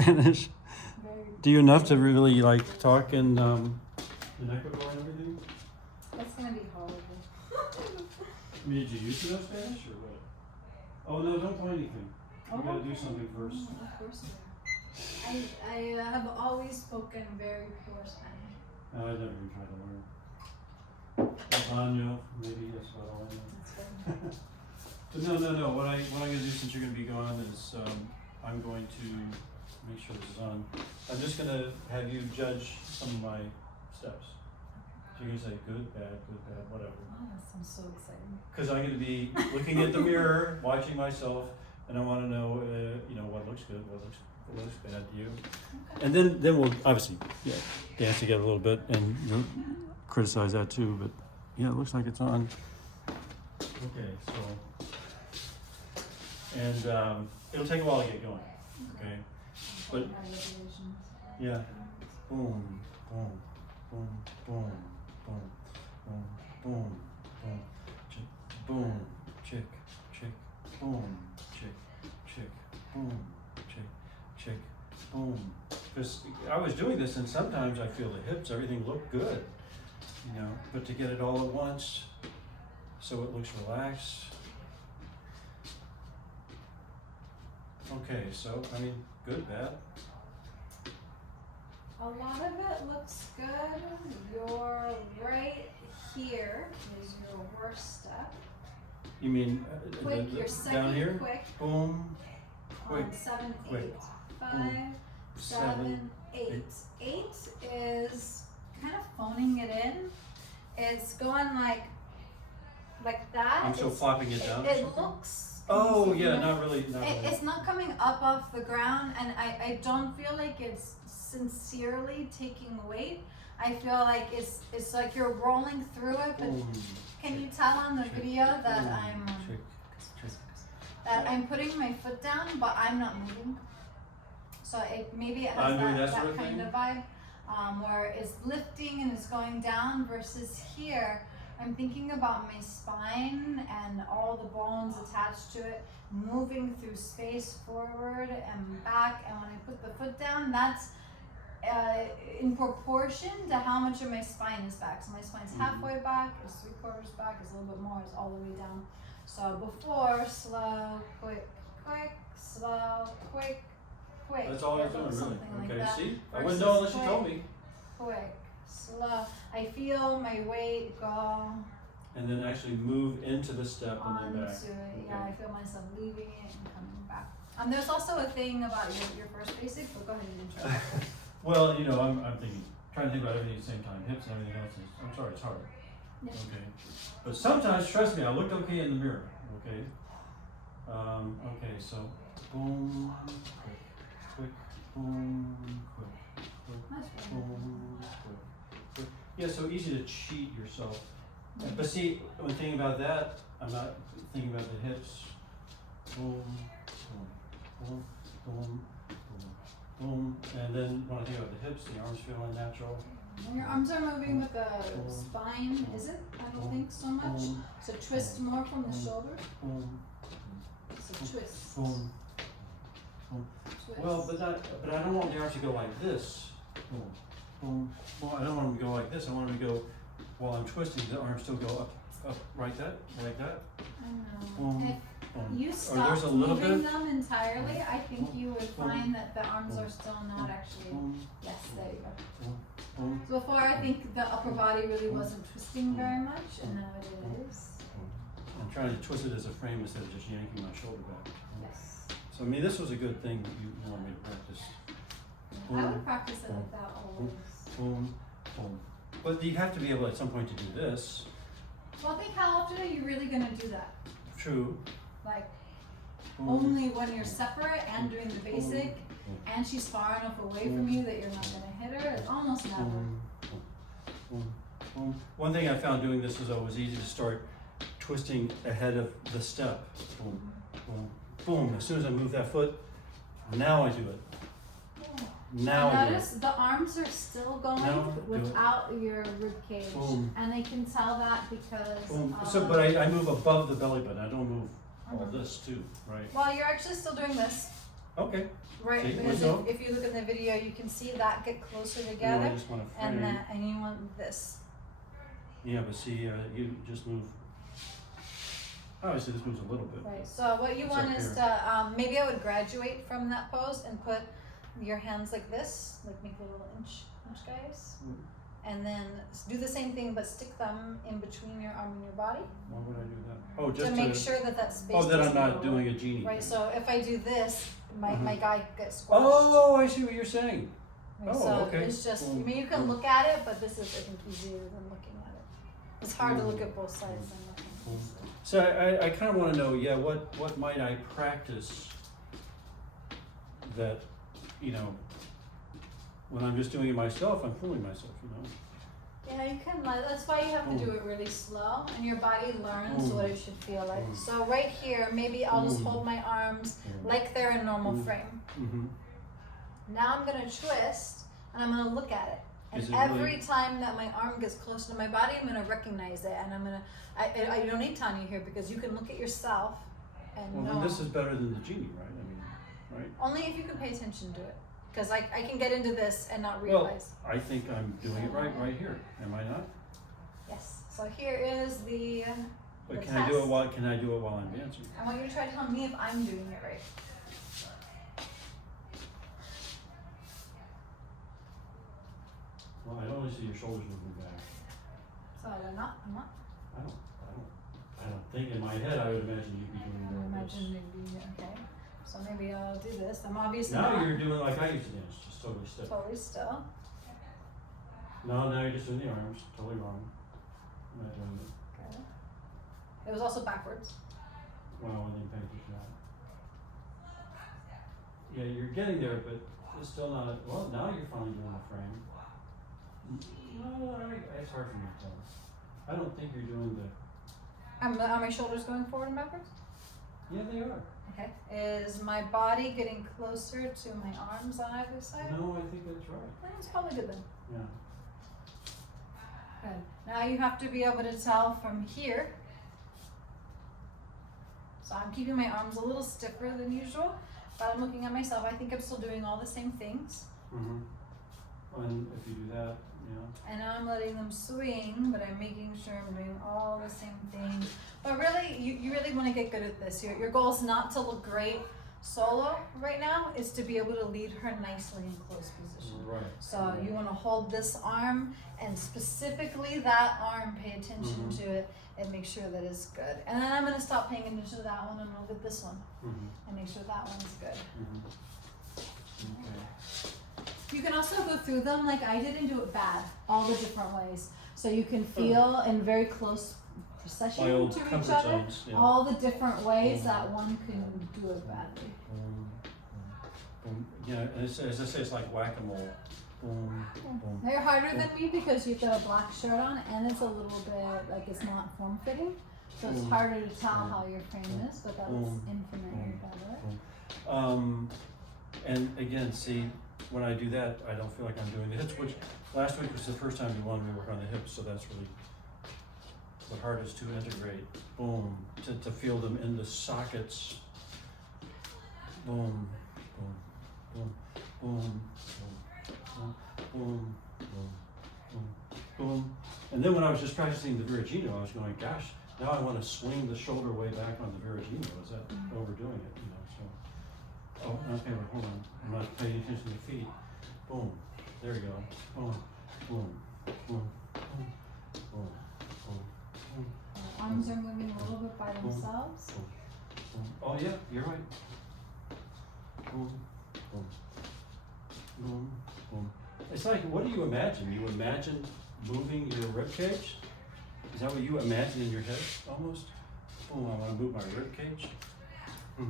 Spanish? Very. Do you enough to really like talk in Ecuador and everything? That's gonna be horrible. I mean, did you used to know Spanish or what? Oh no, don't play anything. You gotta do something first. Of course. I have always spoken very poor Spanish. I never even tried to learn. TANYA, maybe that's about all I know. That's But no. What I'm gonna do since you're gonna be gone is I'm going to make sure this is on. I'm just gonna have you judge some of my steps. So you're gonna say good, bad, whatever. Oh, that sounds so exciting. Because I'm gonna be looking at the mirror, watching myself, and I want to know, what looks good, what looks bad to you. Okay. And then we'll obviously dance together a little bit and criticize that too. But yeah, it looks like it's on. Okay, so and it'll take a while to get going. Okay, but yeah, boom, boom, boom, boom, boom, boom, boom, boom, chick, boom, chick, chick, boom, chick, chick, boom, chick, chick, boom. Because I was doing this, and sometimes I feel the hips, everything looked good, but to get it all at once, so it looks relaxed. Okay, so I mean, good, bad. A lot of it looks good. Your right here is your worst step. You mean Quick, your second down here? quick. Boom, quick, 7, quick. 8. 5, Boom. 7, 8. 8 is kind of phoning it in. It's going like that. I'm still flopping it down. It looks. Oh yeah, not really. It's not coming up off the ground, and I don't feel like it's sincerely taking weight. I feel like it's like you're rolling through it, but Boom. can you tell on the video that Check. I'm putting my foot down, but I'm not moving. So maybe it has I'm doing that that sort of kind thing? of vibe, where it's lifting and it's going down versus here. I'm thinking about my spine and all the bones attached to it, moving through space forward and back. And when I put the foot down, that's in proportion to how much of my spine is back. So my spine's halfway back, it's 3/4 back, it's a little bit more, it's all the way down. So before, slow, quick, quick, slow, quick, quick. That's all you're doing, really. Something like Okay, that. see? I Versus wouldn't know unless you quick, told me. Quick, slow. I feel my weight go And then actually move into the step and onto then it. back. Yeah, I feel myself leaving it and coming back. There's also a thing about your first basic, but go ahead and intro. Well, I'm thinking, trying to think about everything at the same time. Hips and everything else is, I'm sorry, it's hard. Yeah. Okay. But sometimes, trust me, I looked okay in the mirror. Okay. Okay, so boom, quick, quick, boom, quick, quick, That's boom, quick, quick. Yeah, so easy to cheat yourself. But see, when thinking about that, I'm not thinking about the hips. Boom, boom, boom, boom, boom, boom. And then when I think about the hips, the arms feel unnatural. When your arms are moving with the spine, is it? I don't think so much. Boom, So twist more from the shoulder. boom, So twist. boom, boom. Twist. Well, but I don't want the arms to go like this. Boom, boom. Well, I don't want them to go like this. I want them to go while I'm twisting. The arms still go up, like that. I know. Boom, If boom. you Or stop there's a little moving bit. them entirely, I think you would Boom. find that the arms are still not actually. Boom, Yes, there you go. boom. So before, I think the upper body really wasn't twisting very much, and now it is. I'm trying to twist it as a frame instead of just yanking my shoulder back. Yes. So I mean, this was a good thing that you want me to practice. I would practice it like that always. Boom, boom. But you have to be able at some point to do this. Well, think how often are you really gonna do that? True. Like Boom. only when you're separate and doing the basic, and she's far enough away from you that you're not gonna hit her. It's almost never. Boom, boom, boom. One thing I found doing this was always easy to start twisting ahead of the step. Boom, boom, boom. As soon as I move that foot, now I do it. Now I do Notice the arms are still going Now do it. without your rib cage, Boom. and I can tell that because. Boom. Of, So, but I move above the belly button. I don't move all this too, right? Well, you're actually still doing this. Okay. Right, See, because window. if you look in the video, you can see that get closer No, I together, just want to frame. and that, and you want this. Yeah, but see, you just move. Obviously, this moves a little bit. Right, so what you It's want up is here. to, maybe I would graduate from that pose and put your hands like this, like make little inch guys. Mm. And then do the same thing, but stick them in between your arm and your body. Why would I do that? Oh, just to make sure that that space Oh, that I'm doesn't not go doing away. a genie. Right, thing. so if I do this, my Mhm. guy gets squashed. Oh, I see what you're saying. Right, oh, so okay. it's just, I Boom, mean, you can boom. look at it, but this is, I think, easier than looking at it. It's hard to Boom, look at both sides and looking at boom. this side. So I kind of want to know, yeah, what might I practice that, you know, when I'm just doing it myself, I'm fooling myself, you know. Yeah, you can, that's why you have to do it really slow, and your body learns what it should feel like. So right here, maybe I'll just hold my arms like they're in normal frame. Mm-hmm. Now I'm gonna twist, and I'm gonna look at it. And Is it every really- time that my arm gets close to my body, I'm gonna recognize it, and I'm gonna, I don't need Tanya here, because you can look at yourself and Well, know. then this is better than the genie, right? I mean, right? Only if you can pay attention to it. Because I can get into this and not Well, realize. I think I'm doing it right here. Am I not? Yes. So here is the But The can I do it test. while I'm dancing? I want you to try to tell me if I'm doing it right. Well, I don't see your shoulders moving back. So I'm not. I don't think in my head I would imagine you'd be doing I more of imagine this. maybe okay. So maybe I'll do this. I'm obviously Now not you're doing like I used to dance, just totally stiff. totally still. No, now you're just doing the arms, totally wrong. I'm not doing it. Okay. It was also backwards. Well, I wasn't even paying attention to that. Yeah, you're getting there, but it's still not, well, now you're finally doing the frame. No, it's hard for me to tell. I don't think you're doing the, Are my shoulders going forward and backwards? yeah, they are. Okay. Is my body getting closer to my arms on either side? No, I think that's right. That's probably good then. Yeah. Good. Now you have to be able to tell from here. So I'm keeping my arms a little stiffer than usual, but I'm looking at myself. I think I'm still doing all the same things. Mm-hmm. And if you do that, yeah. And now I'm letting them swing, but I'm making sure I'm doing all the same things. But really, you really want to get good at this. Your goal is not to look great solo right now, is to be able to lead her nicely in close position. Right. So you want to hold this arm, and specifically that arm, pay attention to it and make sure that it's good. And then I'm going to stop paying attention to that one and look at this one and make sure that one's good. Okay. You can also go through them like I did and do it bad, all the different ways. So you can feel in very close procession My old to each comfort other, zones, yeah. all the different ways that one can do it badly. Boom. Yeah, and it's, as I say, it's like whack-a-mole. Boom, boom. They're harder than me because you've got a black shirt on and it's a little bit like it's not form-fitting. So it's harder to tell how your frame is, but that was infinitely better. And again, see, when I do that, I don't feel like I'm doing the hips, which last week was the first time we wanted me to work on the hips, so that's really the hardest to integrate. Boom, to feel them in the sockets. Boom, boom, boom, boom, boom, boom, boom, boom, boom. And then when I was just practicing the Viragino, I was going, gosh, now I want to swing the shoulder way back on the Viragino. Is that overdoing it? You know, so. Oh, okay, well, hold on. I'm not paying attention to the feet. Boom. There you go. Boom, boom, boom, boom, boom, boom, boom. Arms are moving a little bit by themselves. Boom. Oh yeah, you're right. Boom, boom, boom, boom. It's like, what do you imagine? You imagine moving your rib cage? Is that what you imagine in your head, almost? Boom, I want to move my rib cage.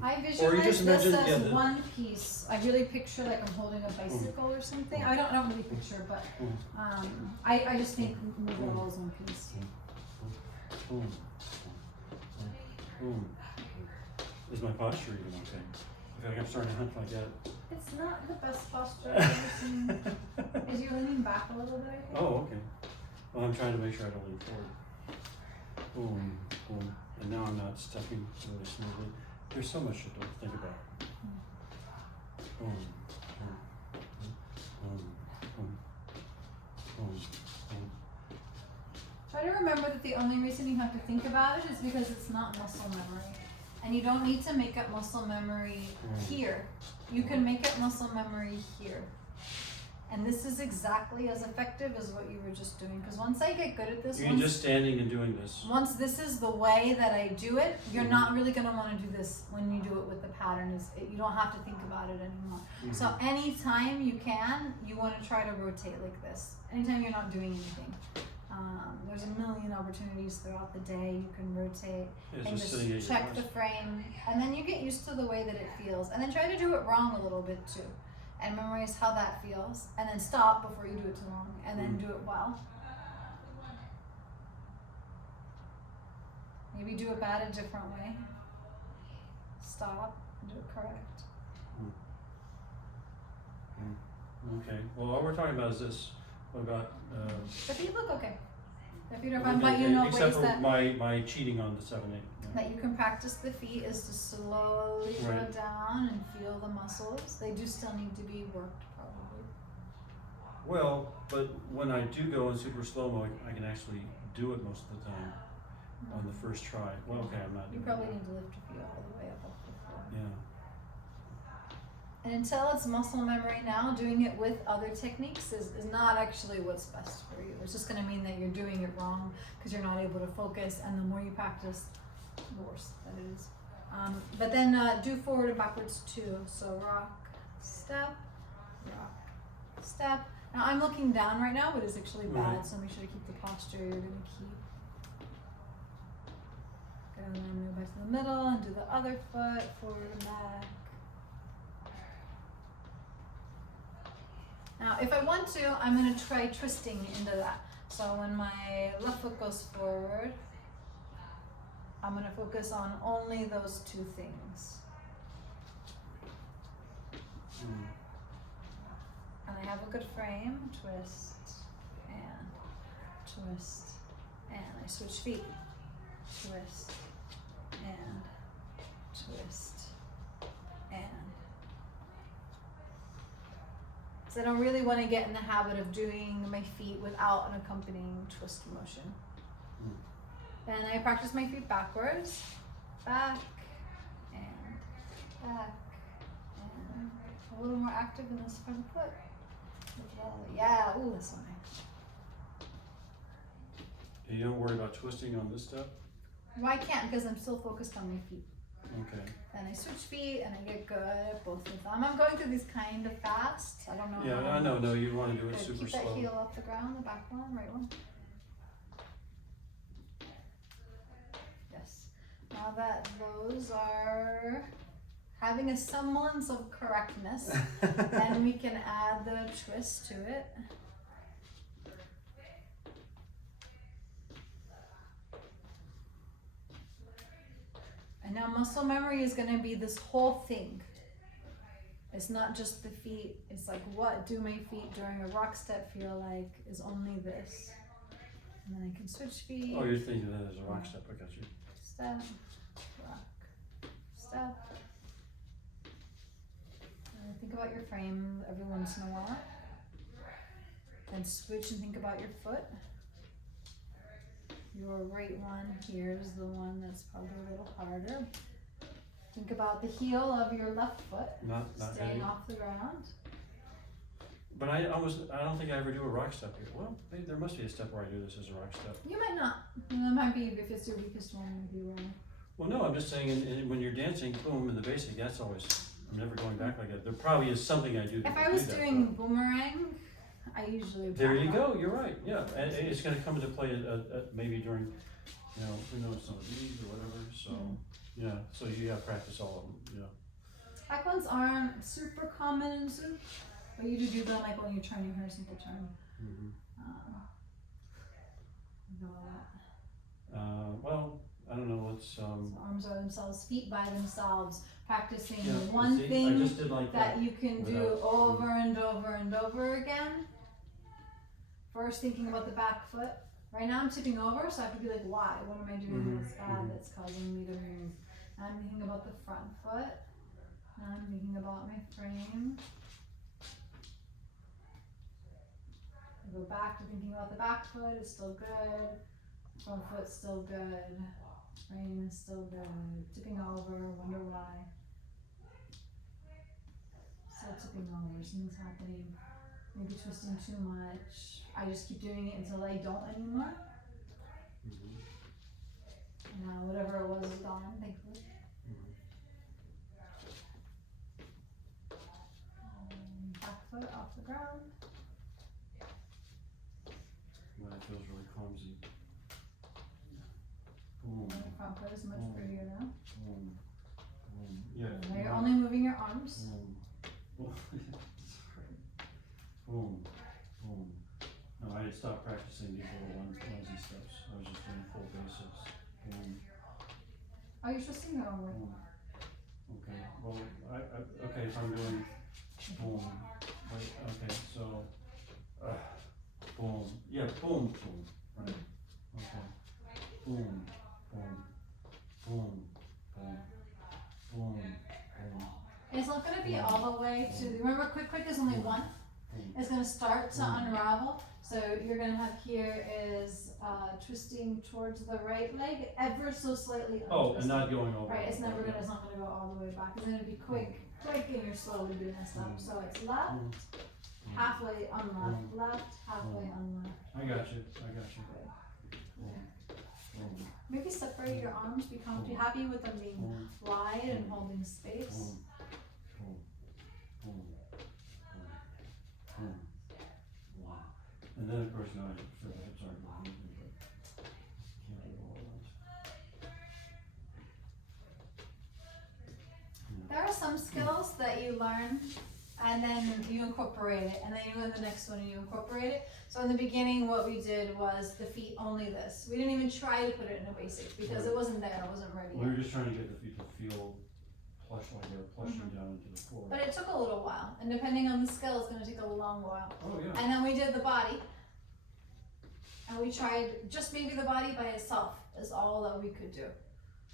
I Or you visualize just this imagine, as one piece. I really picture like I'm holding a bicycle or something. I don't really picture, but I just think move it all as one piece. Boom, boom. Is my posture even okay? I feel like I'm starting to hunt like that. It's not the best posture I've ever seen. Is you leaning back a little bit, I think? Oh, okay. Well, I'm trying to make sure I don't lean forward. Boom, boom. And now I'm not stepping really smoothly. There's so much to think about. boom, boom, boom, boom, boom. Try to remember that the only reason you have to think about it is because it's not muscle memory. And you don't need to make up muscle memory here. You can make up muscle memory here. And this is exactly as effective as what you were just doing. Because once I get good at this, You're just standing and doing this. Once this is the way that I do it, you're not really going to want to do this when you do it with the pattern. You don't have to think about it anymore. So anytime you can, you want to try to rotate like this. Anytime you're not doing anything. There's a million opportunities throughout the day you can rotate and just check the frame, and then you get used to the way that it feels, and then try to do it wrong a little bit too, and memorize how that feels, and then stop before you do it too long, and then do it well. Maybe do it bad a different way. Stop and do it correct. Okay. Well, all we're talking about is this. What about? The feet look okay. The feet are fine, but you know except ways for that my cheating on the 7/8. that you can practice the feet is to slowly go down and feel the muscles. They do still need to be worked, probably. Well, but when I do go in super slow-mo, I can actually do it most of the time on the first try. Well, okay, I'm not. You probably need to lift your feet all the way up off the floor. Yeah. And until it's muscle memory now, doing it with other techniques is not actually what's best for you. It's just going to mean that you're doing it wrong because you're not able to focus, and the more you practice, the worse that it is. But then do forward and backwards too. So rock, step, rock, step. Now I'm looking down right now, but it's actually bad, so make sure to keep the posture you're going to keep. And then move back to the middle and do the other foot, forward and back. Now, if I want to, I'm going to try twisting into that. So when my left foot goes forward, I'm going to focus on only those two things. And I have a good frame. Twist, and I switch feet. Twist, and twist, and. I don't really want to get in the habit of doing my feet without an accompanying twist motion. Then I practice my feet backwards, back, and back, and a little more active in this front foot. Yeah, ooh, that's so nice. You don't worry about twisting on this step? Well, I can't because I'm still focused on my feet. Okay. Then I switch feet and I get good at both of them. I'm going through these kind of fast. I don't know. Yeah, I know. No, you want to do it super keep slow. Keep that heel off the ground, the back one, right one. Yes. Now that those are having a semblance of correctness, then we can add the twist to it. And now muscle memory is going to be this whole thing. It's not just the feet. It's like, what do my feet during a rock step feel like is only this. And then I can switch feet. Oh, you're thinking that as a rock step. I got you. Step, rock, step. And think about your frame every once in a while. Then switch and think about your foot. Your right one here is the one that's probably a little harder. Think about the heel of your left foot, staying off the ground. But I don't think I ever do a rock step here. Well, maybe there must be a step where I do this as a rock step. You might not. That might be if it's your weakest one, maybe wrong. Well, no, I'm just saying, when you're dancing, boom, in the basic, that's always, I'm never going back like that. There probably is something I do. If I was doing boomerang, I usually. There you go. You're right. Yeah, and it's going to come into play maybe during, who knows, some of these or whatever. So yeah, so you have to practice all of them. Yeah. Back ones aren't super common in Zoom, but you do them like when you're trying your horizontal turn. Well, I don't know. Let's. So arms by themselves, feet by themselves. Practicing Yeah, the one thing I just did like that you can do over and over and over again. First, thinking about the back foot. Right now I'm tipping over, so I have to be like, why? What am I doing that's bad that's causing me to move? Now I'm thinking about the front foot. Now I'm thinking about my frame. I go back to thinking about the back foot, it's still good. Front foot's still good. Frame is still good. Tipping over, wonder why. Still tipping over, something's happening. Maybe twisting too much. I just keep doing it until I don't anymore. Now whatever it was is gone, thankfully. Back foot off the ground. Well, it feels really clumsy. Boom. And the front foot is much prettier now. Boom. Boom. Yeah. Now you're only moving your arms. Boom. Boom. Boom. No, I had stopped practicing these little onesie steps. I was just doing full basics. Boom. Oh, you're twisting your arm. Boom. Okay. Well, okay, if I'm doing boom. Right, okay, so, boom. Yeah, boom, boom. Right. Okay. Boom, boom, boom, boom, boom, boom. It's not gonna be all the way to, remember quick is only one. It's gonna start to unravel. So you're gonna have here is twisting towards the right leg ever so slightly. Oh, and not going over. Right, it's not gonna go all the way back. It's gonna be quick and you're slowly doing this stuff. So it's left, halfway unleft, left, halfway unleft. I got you. Maybe separate your arms, be happy with them being wide and holding space. And then of course now for the hips aren't going moving, but can't do it all at once. There are some skills that you learn and then you incorporate it, and then you go to the next one and you incorporate it. So in the beginning what we did was the feet only this. We didn't even try to put it in a basic because it wasn't there, it wasn't ready We yet. were just trying to get the feet to feel plush like they're plushing down into the floor. But it took a little while, and depending on the skill it's going to take a long while. Oh yeah. And then we did the body, and we tried just maybe the body by itself is all that we could do.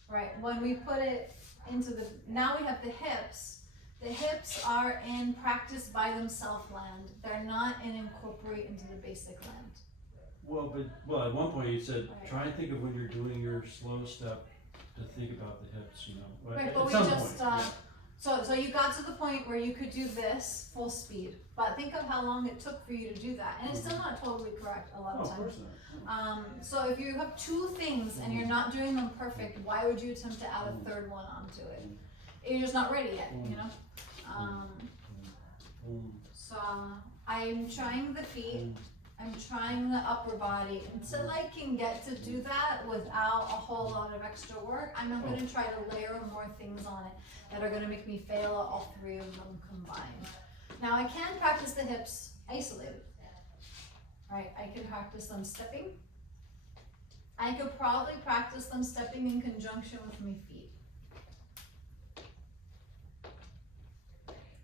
Right, when we put it into the, now we have the hips. The hips are in practice by themselves land. They're not in incorporate into the basic land. Well, at one point you said, try and think of when you're doing your slow step to think about the hips, you know. Right, but we just, so you got to the point where you could do this full speed, but think of how long it took for you to do that, and it's still not totally correct a lot of times. Of course not. So if you have two things and you're not doing them perfect, why would you attempt to add a third one onto it? You're just not ready yet, you know? So I'm trying the feet, I'm trying the upper body. Until I can get to do that without a whole lot of extra work, I'm not gonna try to layer more things on it that are gonna make me fail at all three of them combined. Now I can practice the hips isolated, right? I can practice them stepping. I could probably practice them stepping in conjunction with my feet.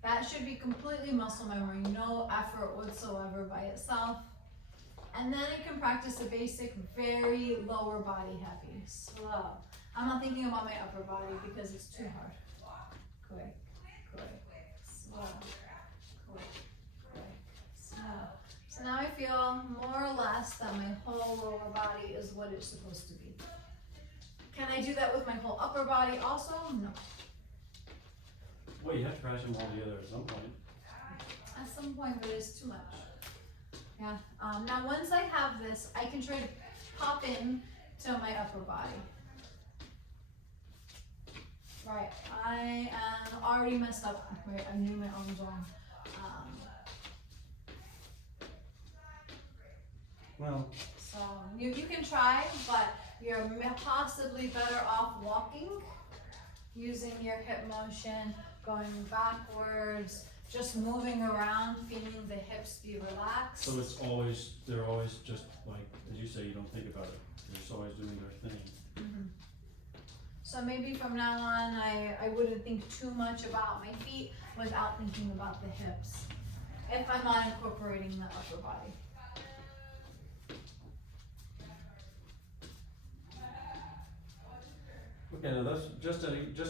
That should be completely muscle memory, no effort whatsoever by itself. And then I can practice the basic, very lower body heavy, slow. I'm not thinking about my upper body because it's too hard. Quick, slow, quick, slow. So now I feel more or less that my whole lower body is what it's supposed to be. Can I do that with my whole upper body also? No. Well, you have to crash them all together at some point. At some point, but it's too much. Yeah. Now once I have this, I can try to pop in to my upper body. Right. I am already messed up. Wait, I knew my arms wrong. Well. So you can try, but you're possibly better off walking, using your hip motion, going backwards, just moving around, feeling the hips be relaxed. So they're always just like, as you say, you don't think about it. They're just always doing their thing. Mm-hmm. So maybe from now on, I wouldn't think too much about my feet without thinking about the hips, if I'm not incorporating the upper body. Okay, now that's just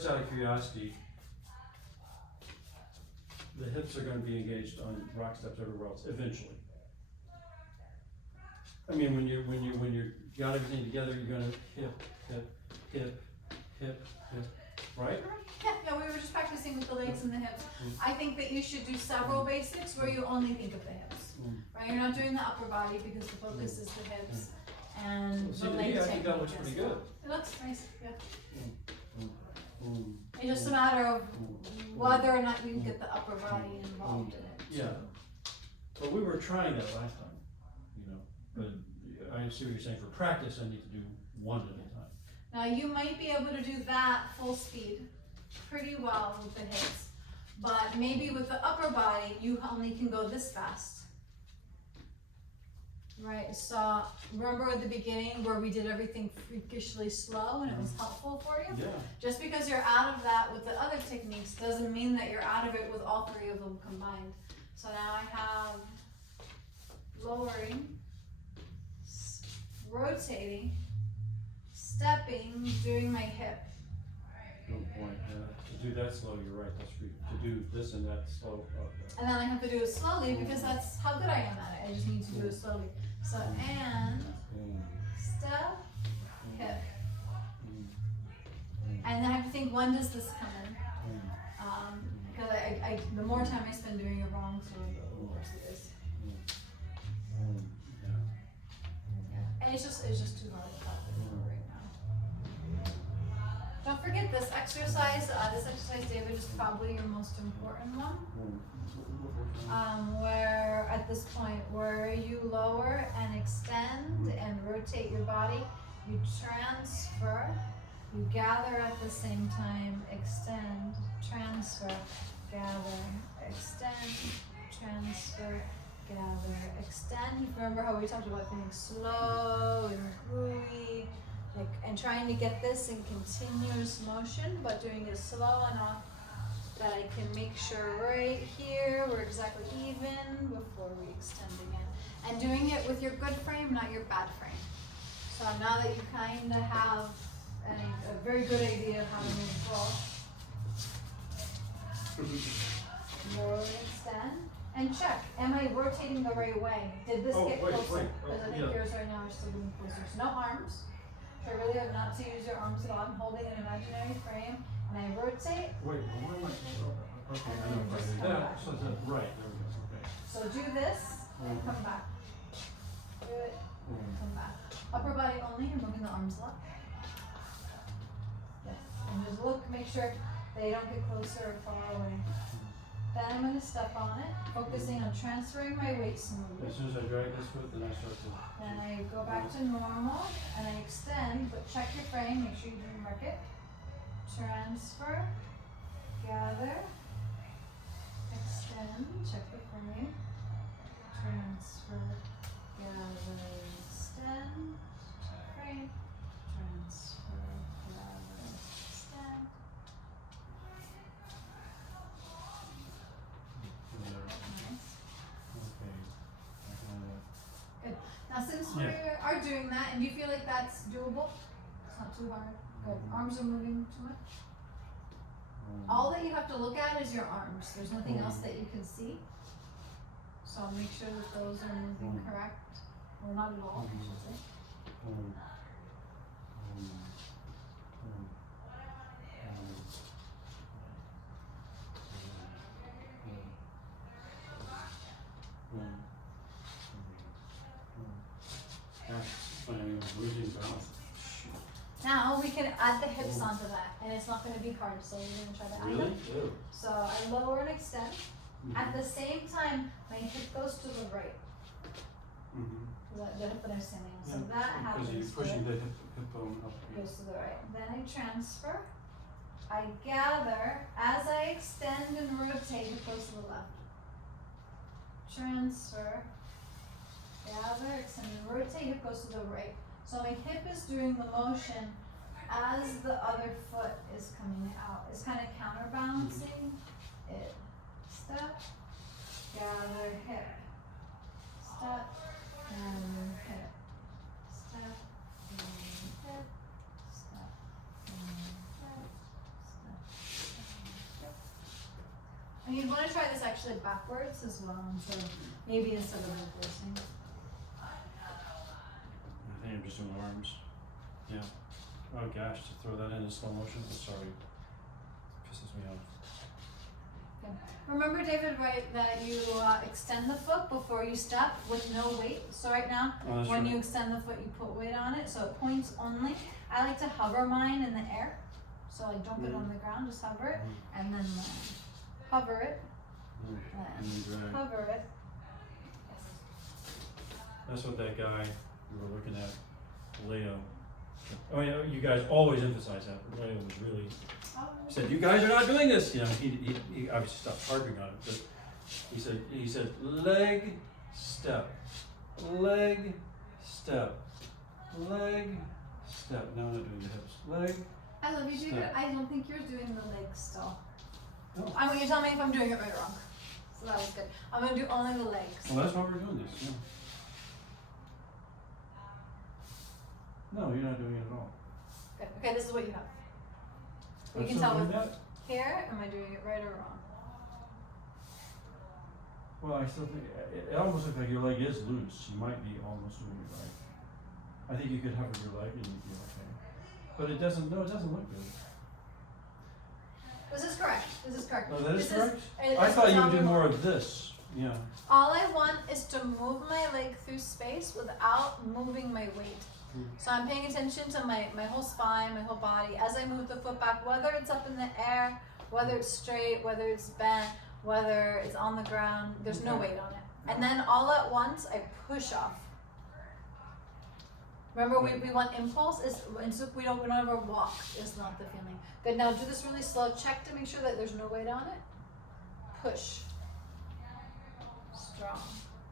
out of curiosity. the hips are gonna be engaged on rock steps everywhere else, eventually. I mean, when you got everything together, you're gonna hip, hip, hip, hip, hip, right? Yeah, we were just practicing with the legs and the hips. I think that you should do several basics where you only think of the hips. Right? You're not doing the upper body because the focus is the hips and See, the to leg me, I think technique that looks as pretty well. good. It looks nice, yeah. Mm. It's just a matter of whether or not you can get the upper body involved in it. Yeah. But we were trying that last time, you know, but I see what you're saying. For practice, I need to do one at a time. Now you might be able to do that full speed pretty well with the hips, but maybe with the upper body, you only can go this fast. Right, so remember at the beginning where we did everything freakishly slow and it was helpful for you? Yeah. Just because you're out of that with the other techniques doesn't mean that you're out of it with all three of them combined. So now I have lowering, rotating, stepping, doing my hip. Good point. To do that slow, you're right. That's free. To do this and that slow. And then I have to do it slowly because that's how good I am at it. I just need to do it slowly. So, and, step, hip. And then I have to think, when does this come in? Because the more time I spend doing it wrong, so the worse it is. And it's just too hard to do right now. Don't forget this exercise. This exercise, David, is probably your most important one. Where at this point, where you lower and extend and rotate your body, you transfer, you gather at the same time, extend, transfer, gather, extend, transfer, gather, extend. Remember how we talked about being slow and gooey, like, and trying to get this in continuous motion, but doing it slow enough that I can make sure right here we're exactly even before we extend again. And doing it with your good frame, not your bad frame. So now that you kind of have a very good idea of how to move forward, lower and extend, and check, am I rotating the right way? Did this get closer? Because I think yours right now are still getting closer. So no arms. Try really hard not to use your arms at all. I'm holding an imaginary frame. And I rotate. Wait, where am I? Okay, I know. Right. So that's right. There we go. Okay. So do this and come back. Do it. Come back. Upper body only. You're moving the arms a lot. Yes. And just look. Make sure they don't get closer or far away. Then I'm going to step on it, focusing on transferring my weight smoothly. As soon as I drag this foot, then I start to. Then I go back to normal and I extend, but check your frame. Make sure you didn't mark it. Transfer, gather, extend, check the frame, transfer, gather, extend, check frame, transfer, gather, extend. Nice. Okay. Good. Now since we are doing that, and you feel like that's doable, it's not too hard. Good. Arms are moving too much. All that you have to look at is your arms. There's nothing else that you can see. So I'll make sure that those are moving correct. Or not at all, I should say. I'm losing balance. Now we can add the hips onto that, and it's not going to be hard, so we're going to try to add Really? them. Ew. So I lower and extend. At the same time, my hip goes to the right. The hip that I'm standing on. So that happens. Because you're pushing the hip bone up. Goes to the right. Then I transfer. I gather. As I extend and rotate, it goes to the left. Transfer. Gather, extend, and rotate, it goes to the right. So my hip is doing the motion as the other foot is coming out. It's kind of counterbalancing it. Step, gather, hip. Step, gather, hip. Step, gather, hip. Step, gather, hip. Step, gather, hip. I mean, want to try this actually backwards as well, instead of reversing. I think I'm just doing arms. Yeah. Oh gosh, to throw that in slow motion. I'm sorry. It pisses me off. Okay. Remember, David, right, that you extend the foot before you step with no weight. So right now, when you extend the foot, you put weight on it, so it points only. I like to hover mine in the air, so like don't get on the ground, just hover it, and then land. Hover it, land, hover it. That's what that guy we were looking at, Leo. Oh yeah, you guys always emphasize that. Leo was really. He said, "You guys are not doing this." You know, he obviously stopped harping on it, but he said, leg, step, leg, step, leg, step. Now I'm not doing the hips. Leg. I love you, David. I don't think you're doing the leg still. No. I want you to tell me if I'm doing it right or wrong. So that was good. I'm gonna do only the legs. Well, that's why we're doing this. Yeah. No, you're not doing it at all. Good. Okay, this is what you have. You I'm can still tell doing with that? here, am I doing it right or wrong? Well, I still think it almost looks like your leg is loose. You might be almost doing it right. I think you could hover your leg and you'd be okay. But it doesn't. No, it doesn't look good. This is correct. This is correct. Oh, that is correct? I thought you would do more of this. Yeah. All I want is to move my leg through space without moving my weight. So I'm paying attention to my whole spine, my whole body as I move the foot back, whether it's up in the air, whether it's straight, whether it's bent, whether it's on the ground. There's no weight on it. And then all at once, I push off. Remember, we want impulse, and so we don't ever walk, is not the feeling. Good, now do this really slow. Check to make sure that there's no weight on it. Push. Strong.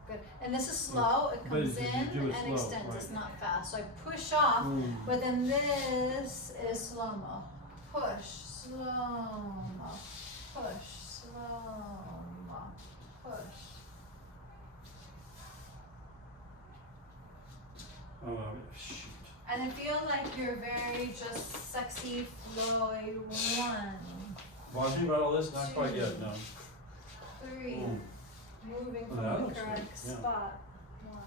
Good. And this is slow. It comes in and slow, extends. right. It's not fast. So I push off, but then this is slow-mo. Push, slow-mo. Push, slow-mo. Push. Oh, shoot. And I feel like you're very just sexy, flowy. 1, Watching about all this? Not quite yet, no. 3. Moving from that the looks correct good, yeah. spot. 1.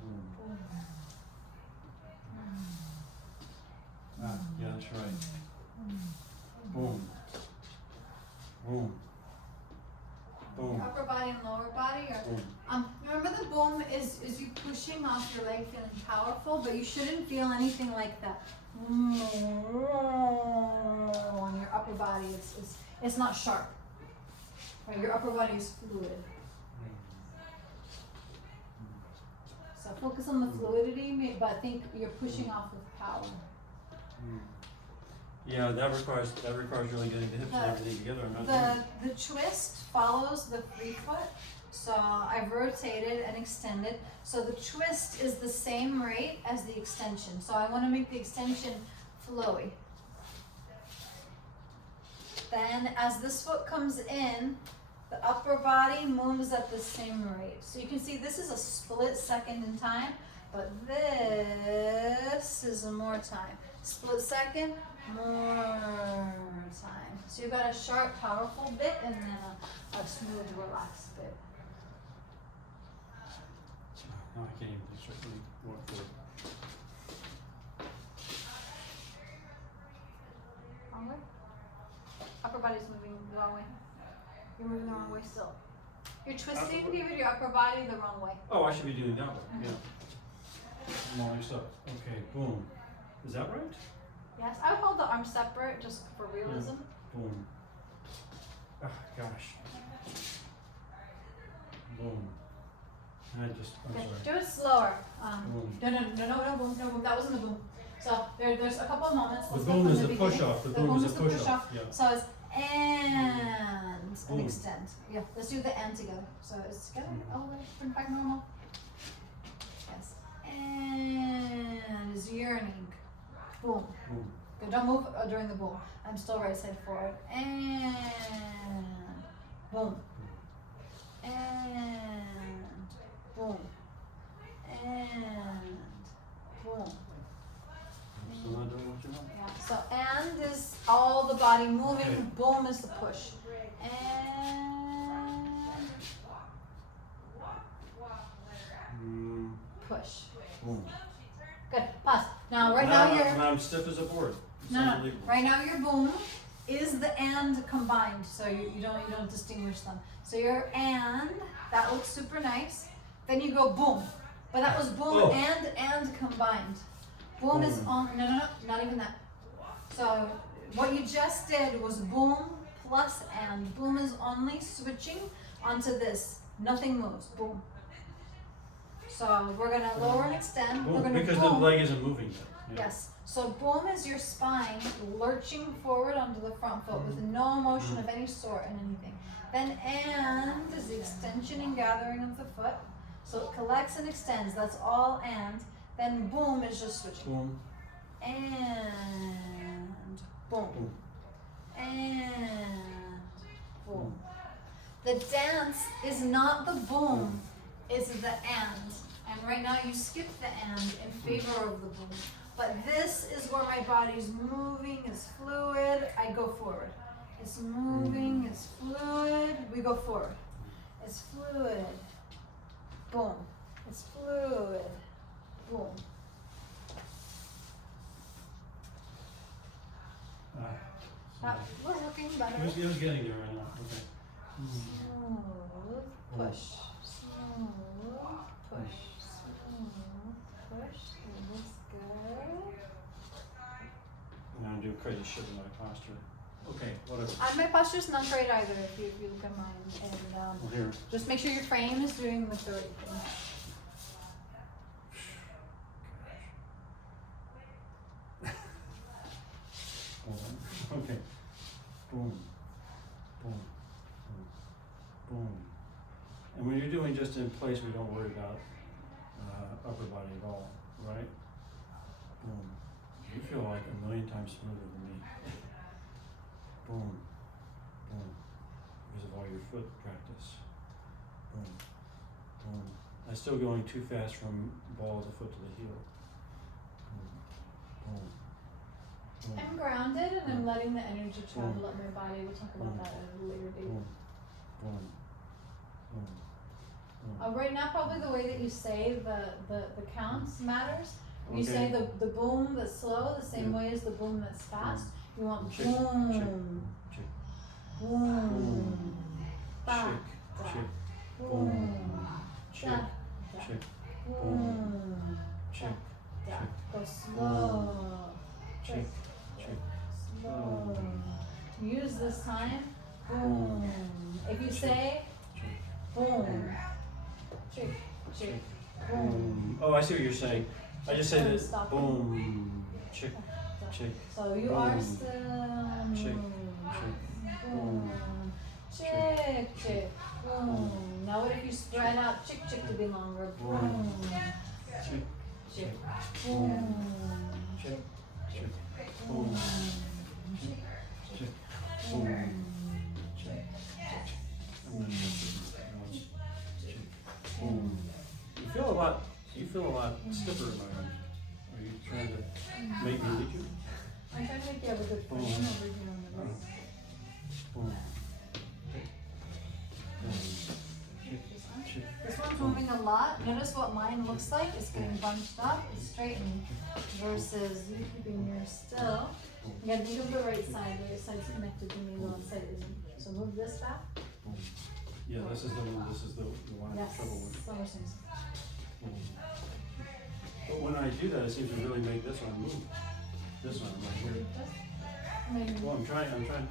Boom. Boom. Ah, yeah, that's right. Boom. Boom. Boom. Upper body and lower body. Or, remember the boom is you pushing off your leg, feeling powerful, but you shouldn't feel anything like that. On your upper body, it's not sharp. Right, your upper body is fluid. So focus on the fluidity, but think you're pushing off with power. Yeah, that requires really getting the hips and everything together. I'm not doing The twist follows the free foot. So I've rotated and extended. So the twist is the same rate as the extension. So I want to make the extension flowy. Then as this foot comes in, the upper body moves at the same rate. So you can see this is a split second in time, but this is more time. Split second, more time. So you've got a sharp, powerful bit and then a smooth, relaxed bit. No, I can't even certainly work for it. Wrong way? Upper body's moving the wrong way. You're moving the wrong way still. You're twisting, David, your upper body the wrong way. Oh, I should be doing that one. Yeah. I'm all mixed up. Okay, boom. Is that right? Yes, I would hold the arms separate just for realism. Yeah. Boom. Ah, gosh. Boom. I'm Okay, sorry. do it slower. Boom. No boom. That wasn't the boom. So there's a couple of moments. The Let's go boom from is the the beginning. push off. The The boom is the the push off. Yeah. So it's and Boom. extend. Yeah, let's do the and together. So it's together. Oh, bring back normal. Yes. And is yearning. Boom. Boom. Good. Don't move during the boom. I'm still right side forward. And boom. And boom. And boom. Still not doing what you want? Yeah. So and is body moving. Okay. Boom is the push. And push. Boom. Good. Pause. Now, right now you're. Now I'm stiff as a board. It's No. unbelievable. Right now your boom is the and combined, so you don't distinguish them. So your and, that looks super nice. Then you go boom, but that was boom and combined. Boom is on. No, not even that. So what you just did was boom plus and. Boom is only switching onto this. Nothing moves. Boom. So we're gonna lower and extend. Boom, We're gonna because boom. the leg isn't moving yet. Yeah. Yes. So boom is your spine lurching forward onto the front foot with no motion of any sort in anything. Then and is the extension and gathering of the foot. So it collects and extends. That's all and. Then boom is just switching. Boom. And boom. Boom. And boom. The dance is not the boom, it's the and. And right now you skip the and in favor of the boom. But this is where my body's moving, it's fluid, I go forward. It's moving, it's fluid, we go forward. It's fluid, boom. It's fluid, boom. That was looking better. It was getting there right now. Okay. Smooth push, smooth push, smooth push. That looks good. I'm gonna do crazy shit in my posture. Okay, whatever. My posture's not great either. If you look at mine, and Well, here. just make sure your frame is doing the right thing. Okay. Boom. Boom. Boom. Boom. And when you're doing just in place, we don't worry about upper body at all, right? Boom. You feel like a million times smoother than me. Boom. Boom. Because of all your foot practice. Boom. Boom. I'm still going too fast from ball of the foot to the heel. Boom. Boom. Boom. I'm grounded and I'm letting the energy travel up my body. We'll talk about that at a later date. Boom. Boom. Boom. Boom. Right now, probably the way that you say the counts matters. You Okay. say the boom that's slow the same way as the boom that's fast. You want Chick, boom, chick, boom, ba, chick, chick, boom, chick, da, chick, boom, chick, da. chick, Go slow, chick, chick. slow. Use this time. Boom. If you say boom, chick, chick, boom. Oh, I see what you're saying. I just say that. Stop. Boom, chick, chick. So you are still. Chick, Boom. Chick, chick. Boom. Now what if you spread out chick, chick to be longer? Boom. Chick, Chick. Boom. chick, chick. Boom, chick, chick. Boom, chick, chick. Boom, chick. Boom. You feel a lot stiffer in my arms. Are you trying to make me lead you? I'm trying to make you have a good frame over here on the right. Boom. Chick, chick. This one's moving a lot. Notice what mine looks like. It's getting bunched up and straightened versus you keeping yours still. You gotta think of the right side. The right side's connected to me, the left side isn't. So move this back. Boom. Yeah, this is the one I have Yes. trouble with. Summer swings. But when I do that, it seems to really make this one move. This one right here. Maybe. Well, I'm trying.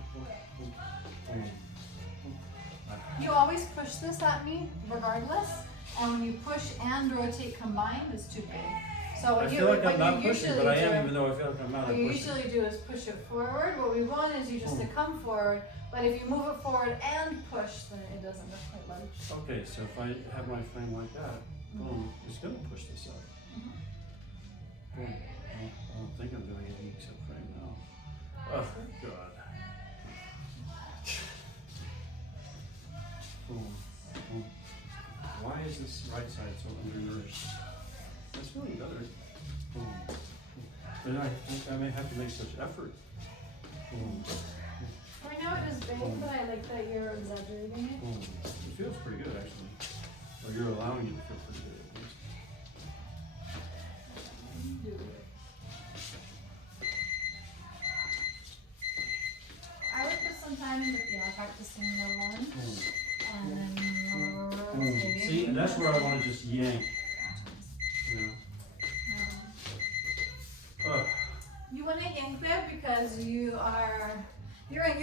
You always push this at me, regardless. And when you push and rotate combined, it's too big. So I what you, feel like what I'm you not pushing, usually but I do, am, even though I feel like I'm not. what I'm you pushing. usually do is push it forward. What we want is you just to come forward. But if you move it forward and push, then it doesn't look quite large. Okay, so if I have my frame like that, boom, it's gonna push this up. Boom. I don't think I'm doing anything except frame now. Oh God. Boom. Boom. Why is this right side so undernourished? That's feeling better. Boom. But I think I may have to make such effort. Boom. big, but I like that you're exaggerating it. Boom. It feels pretty good actually. Or you're allowing it to feel pretty good at least. Do it. I would put some time into practicing the lunge and then rotating. See, and that's where I want to just yank. You know. You want to yank there because you're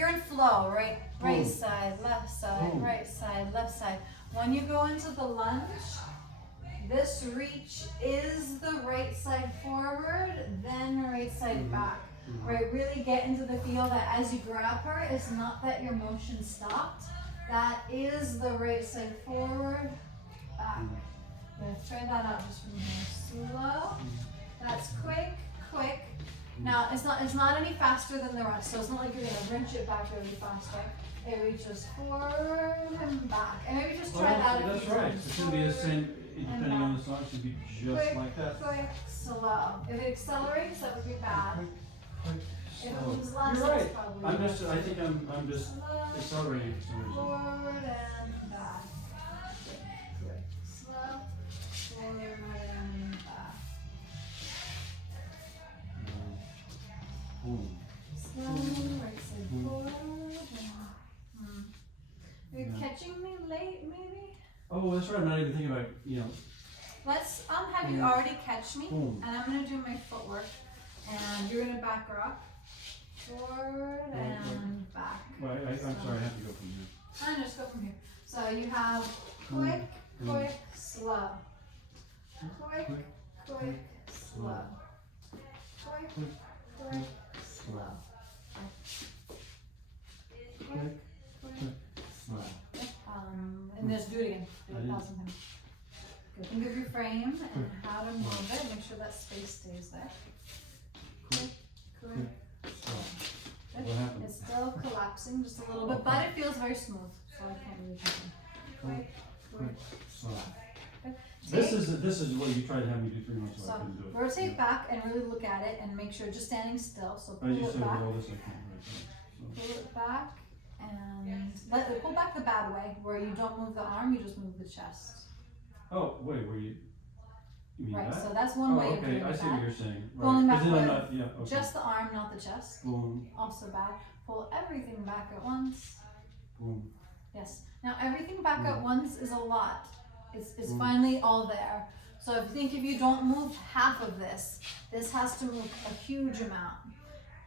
in flow, right? Right side, left side, right side, left side. When you go into the lunge, this reach is the right side forward, then right side back. Right, really get into the feel that as you grab her, it's not that your motion stopped. That is the right side forward, back. Yeah, try that out just from here. Slow. That's quick, quick. Now it's not any faster than the rest, so it's not like you're gonna wrench it back really faster. It reaches forward and back, and maybe just try that. That's right. It should be the same depending on the song. It should be just quick, like that. Quick, slow. If it accelerates, that would be bad. If it moves less, You're that's right. probably I think I'm just accelerating for some reason. forward and back. Quick, slow, forward and back. Slow, right side forward. Are you catching me late, maybe? Oh, that's right. I'm not even thinking about, Let's have you already catch me, and I'm gonna do my footwork, and you're gonna back her up, forward and back. Well, I'm sorry, I have to go from here. And just go from here. So you have quick, quick, slow. Quick, quick, slow. Quick, quick, slow. Quick, quick, slow. And just do it again. Do it 1,000 times. Good. Think of your frame and how to move it. Make sure that space stays there. Quick, quick, slow. Good. What happened? It's still collapsing just a little bit, but it feels very smooth, so I can't really do it. Quick, quick, slow. Good. This is what you tried to have me do 3 months ago. I couldn't do it. Rotate back and really look at it and make sure just standing still. So pull As you it said, with back. all this, I can't right Pull it back and pull back the bad way, where you don't move the arm, you just move the chest. Oh, wait, you mean Right, that? so that's one way of okay, doing I see what that. you're saying. Right. Pulling back 'Cause then with I'm not, okay. just the arm, not the chest. Boom, Also bad. Pull everything back at once. boom. Yes. Now everything back at once is a lot. It's finally all there. So if you don't move half of this has to move a huge amount.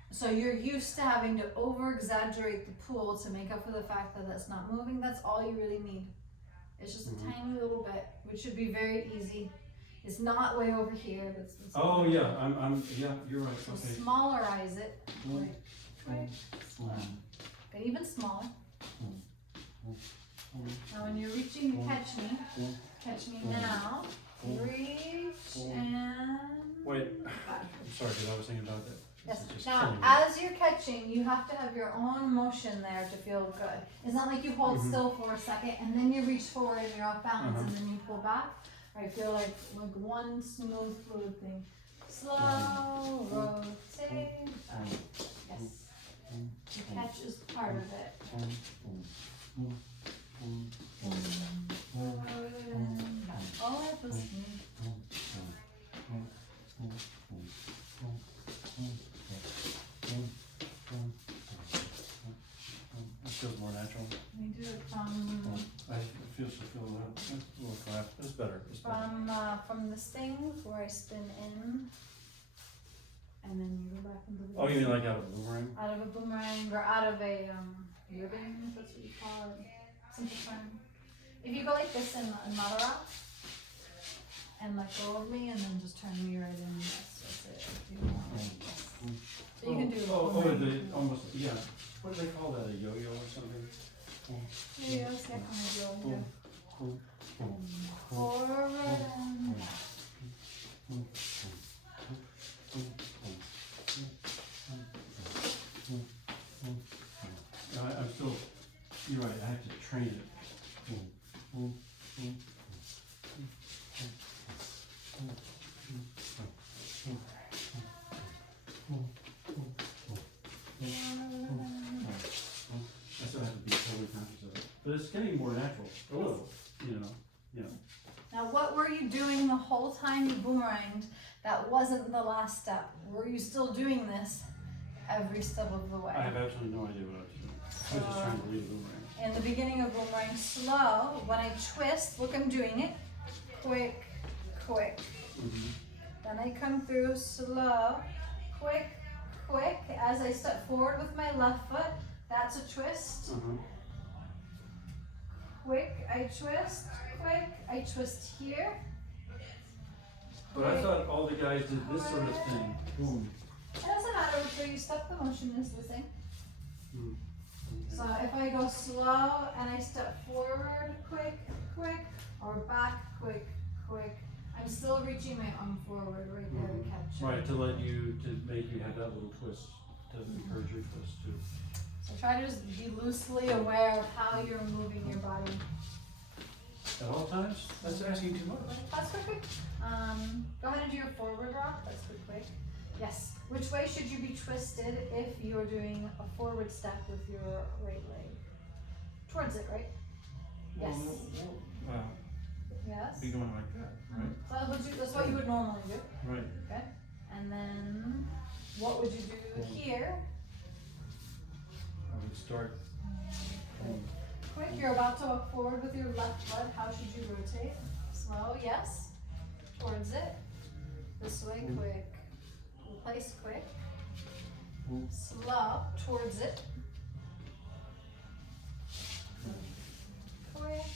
So you're used to having to over exaggerate the pull to make up for the fact that that's not moving. That's all you really need. It's just a tiny little bit, which should be very easy. It's not way over here. But it's Oh yeah, you're right. so Okay. smallerize it. Boom, Quick, slow. Okay, even smaller. Now when you're reaching to catch me now. Reach and Wait, back. I'm sorry because I was thinking about that. Yes. This is just Now, killing me. as you're catching, you have to have your own motion there to feel good. It's not like you hold still for a second and then you reach forward and you're off balance and then you pull back. Right, feel like one smooth fluid thing. Slow, rotate, back. Yes. The catch is part of it. Forward and back. All of this. That feels more natural. We do it I feel a little clap. It's better. from this thing where I spin in, and then you go back into the. Oh, you mean like out of a boomerang? Out of a boomerang or out of a ribbon, if that's what you call it. Simple term. If you go like this in lateral, and let go of me, and then just turn me right in. That's it. So you can do. Almost, yeah. What do they call that? A yo-yo or something? Yo-yos, yeah, kind of yo-yo. Forward and back. I'm still, you're right, I have to train it. I said But it's getting more natural, a little, you know, yeah. Now, what were you doing the whole time you boomeranged that wasn't the last step? Were you still doing this every step of the way? I have absolutely no idea what I was doing. I was just trying to lead a boomerang. In the beginning of boomerang, slow. When I twist, look, I'm doing it. Quick, quick. Mm-hmm. Then I come through, slow, quick, quick. As I step forward with my left foot, that's a twist. Quick, I twist, quick, I twist here. But I thought all the guys did this sort of thing. Boom. It doesn't matter which way you step, the motion is the same. Mm. So if I go slow and I step forward, quick, quick, or back, quick, quick, I'm still reaching my arm forward right there to catch it. Right, to make you have that little twist, to encourage your twist too. So try to just be loosely aware of how you're moving your body. At all times? That's asking too much. That's quick, quick. Go ahead and do your forward rock. That's quick, quick. Yes. Which way should you be twisted if you're doing a forward step with your right leg? Towards it, right? Yes. Yes. Be going like that, right? So that's what you would normally do. Right. Okay. And then what would you do here? I would start. Quick, you're about to walk forward with your left foot. How should you rotate? Slow, yes. Towards it. This way, quick. Place, quick. Slow, towards it. Quick.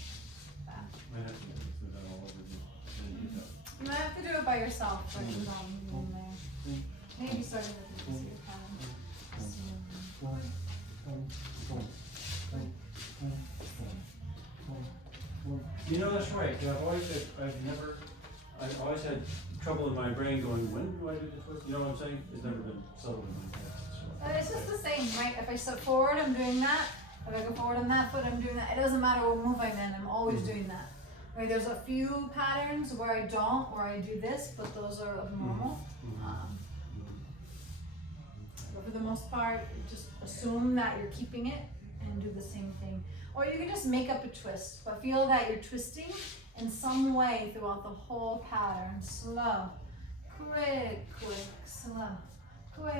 Back. I have to do that all over again. You might have to do it by yourself, but you don't in there. Maybe starting with the easier You know, that's right. I've always had trouble in my brain going, when do I do the twist? You know what I'm saying? It's never been settled in my head. So. It's just the same, right? If I step forward, I'm doing that. If I go forward on that foot, I'm doing that. It doesn't matter what move I'm in, I'm always doing that. Right? There's a few patterns where I don't, where I do this, but those are abnormal. But for the most part, just assume that you're keeping it and do the same thing. Or you can just make up a twist, but feel that you're twisting in some way throughout the whole pattern. Slow, quick, quick, slow, quick,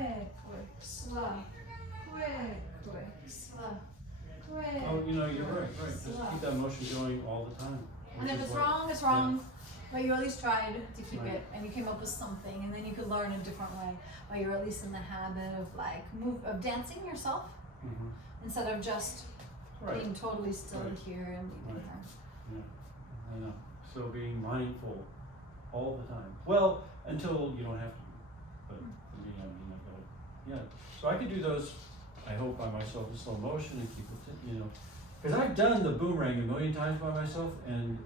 quick, slow, quick, quick, slow, quick. Oh, you know, you're right. Just keep that motion going all the time. And if it's wrong, it's wrong. Yeah. But you at least tried to keep it, and you came up with something, and then you could learn a different way. Or you're at least in the habit of dancing yourself instead of just being totally still here and leaving her. Yeah, I know. So being mindful all the time. Well, until you don't have to. But for me, I mean, I've got to. Yeah. So I could do those. I hope by myself in slow motion and keep it, because I've done the boomerang a million times by myself, and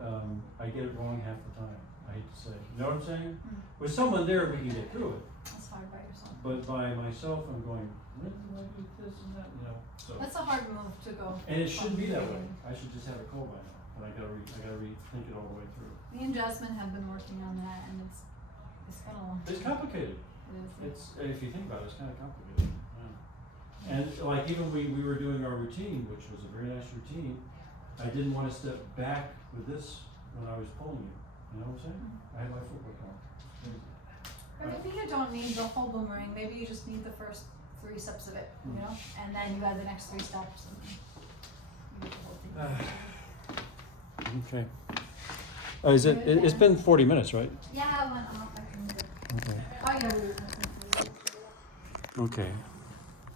I get it wrong half the time. I hate to say. You know what I'm saying? With someone there, we can get through it. That's hard by yourself. But by myself, I'm going, when do I do this and that? So. That's a hard move to go. And it shouldn't be that way. I should just have a code by now. But I gotta rethink it all the way through. Me and Jasmine have been working on that, and it's kind of. It's complicated. It is. If you think about it, it's kind of complicated. Yeah. And like even we were doing our routine, which was a very nice routine. I didn't want to step back with this when I was pulling you. You know what I'm saying? I had my footwork on. Or maybe you don't need the whole boomerang. Maybe you just need the first 3 steps of it, you know, and then you add the next 3 steps. And you get the whole thing. Okay. It's been 40 minutes, right? Yeah, I went off. I can do it. Okay. Oh, yeah. Okay.